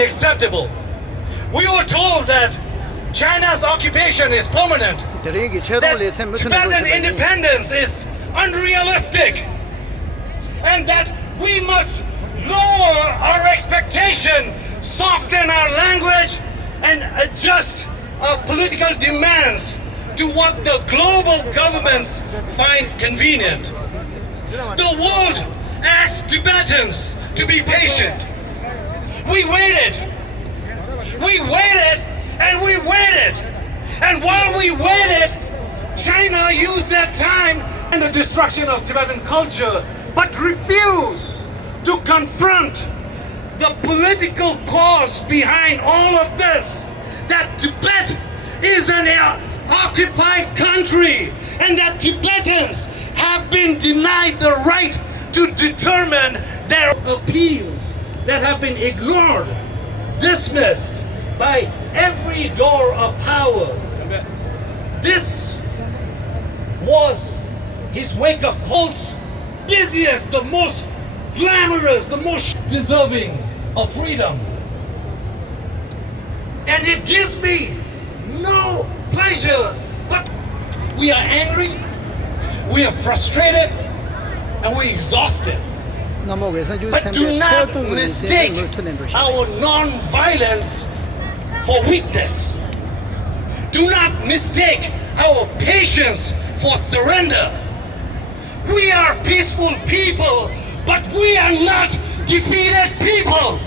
acceptable. We were told that China's occupation is permanent, that Tibetan independence is unrealistic, and that we must lower our expectation, soften our language, and adjust our political demands to what the global governments find convenient. The world asked Tibetans to be patient. We waited, and we waited. And while we waited, China used that time in the destruction of Tibetan culture, but refused to confront the political cause behind all of this, that Tibet is an occupied country and that Tibetans have been denied the right to determine their appeals that have been ignored, dismissed by every door of power. This was his wake-up calls, busiest, the most glamorous, the most deserving of freedom. And it gives me no pleasure, but we are angry, we are frustrated, and we're exhausted. But do not mistake our non-violence for weakness. Do not mistake our patience for surrender. We are peaceful people, but we are not defeated people.